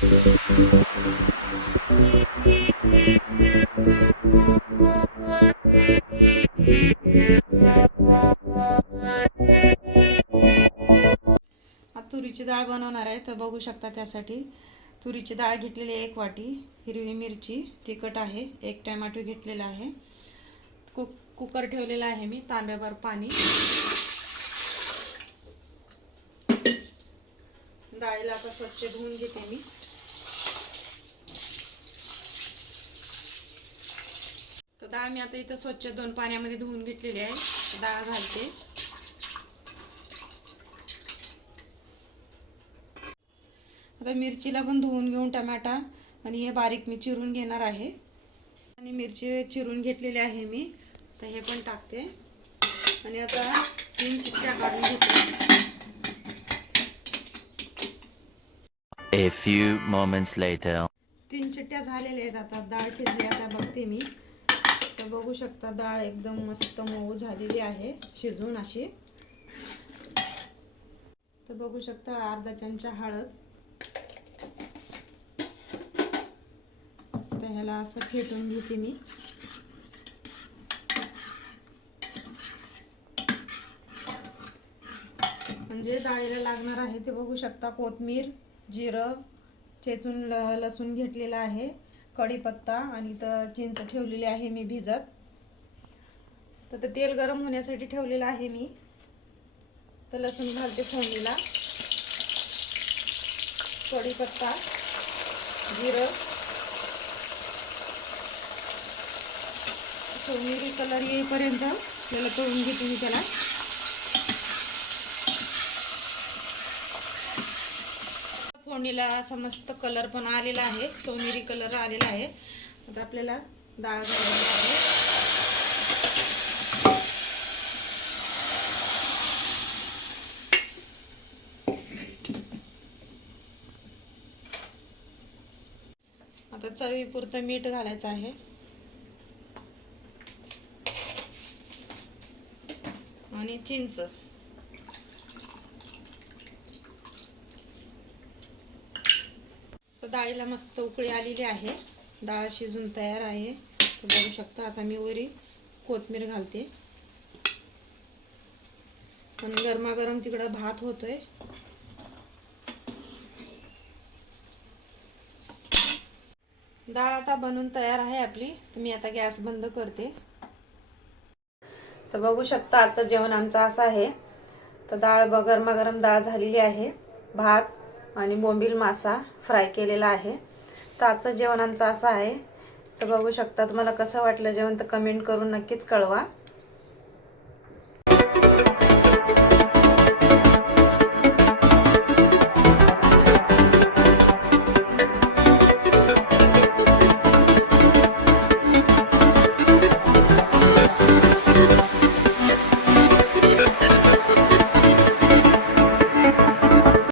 तुरीची डाळ बनवणार आहे तर बघू शकता. त्यासाठी तुरीची डाळ घेतलेली आहे 1 वाटी, हिरवी मिरची तिखट आहे, 1 टोमॅटो घेतलेला आहे, कुकर ठेवलेला आहे मी, तांब्याभर पाणी. डाळीला आता स्वच्छ धुवून घेते मी. तर डाळ मी आता इथं स्वच्छ 2 पाण्यामध्ये धुवून घेतलेली आहे. डाळ घालते. आता मिरचीला पण धुवून घेऊन टमाटा आणि हे बारीक मी चिरून घेणार आहे. आणि मिरची चिरून घेतलेली आहे मी, तर हे पण टाकते. आणि आता 3 चिमट्या काढून घेते. A few moments later. 3 शिट्ट्या झालेल्या आहेत. आता डाळ शिजली. आता बघते मी, तर बघू शकता डाळ एकदम मस्त मऊ झालेली आहे शिजून अशी. तर बघू शकता अर्धा चमचा हळद. तर ह्याला असं फेटून घेते मी. म्हणजे डाळीला लागणार आहे ते बघू शकता. कोथिंबीर, जिरं चेचून लसूण घेतलेला आहे, कढीपत्ता आणि तर चिंच ठेवलेली आहे मी भिजत. तर तेल गरम होण्यासाठी ठेवलेलं आहे मी. तर लसूण घालते फोडणीला, कढीपत्ता, जिरं, सोनेरी कलर येईपर्यंत त्याला तळून घेते मी त्याला. फोडणीला असा मस्त कलर पण आलेला आहे, सोनेरी कलर आलेला आहे. आता आपल्याला डाळ घालायची आहे. आता चवीपुरतं मीठ घालायचं आहे. आणि चिंच. तर डाळीला मस्त उकळी आलेली आहे, डाळ शिजून तयार आहे. तर बघू शकता. आता मी वरी कोथिंबीर घालते. आणि गरमागरम तिकडं भात होतोय. डाळ आता बनवून तयार आहे आपली. तर मी आता गॅस बंद करते. तर बघू शकता आजचं जेवण आमचं असं आहे. तर डाळ गरमागरम डाळ झालेली आहे, भात आणि बोंबील मासा फ्राय केलेला आहे. तर आजचं जेवण आमचं असं आहे. तर बघू शकता. तुम्हाला कसं वाटलं जेवण तर कमेंट करून नक्कीच कळवा.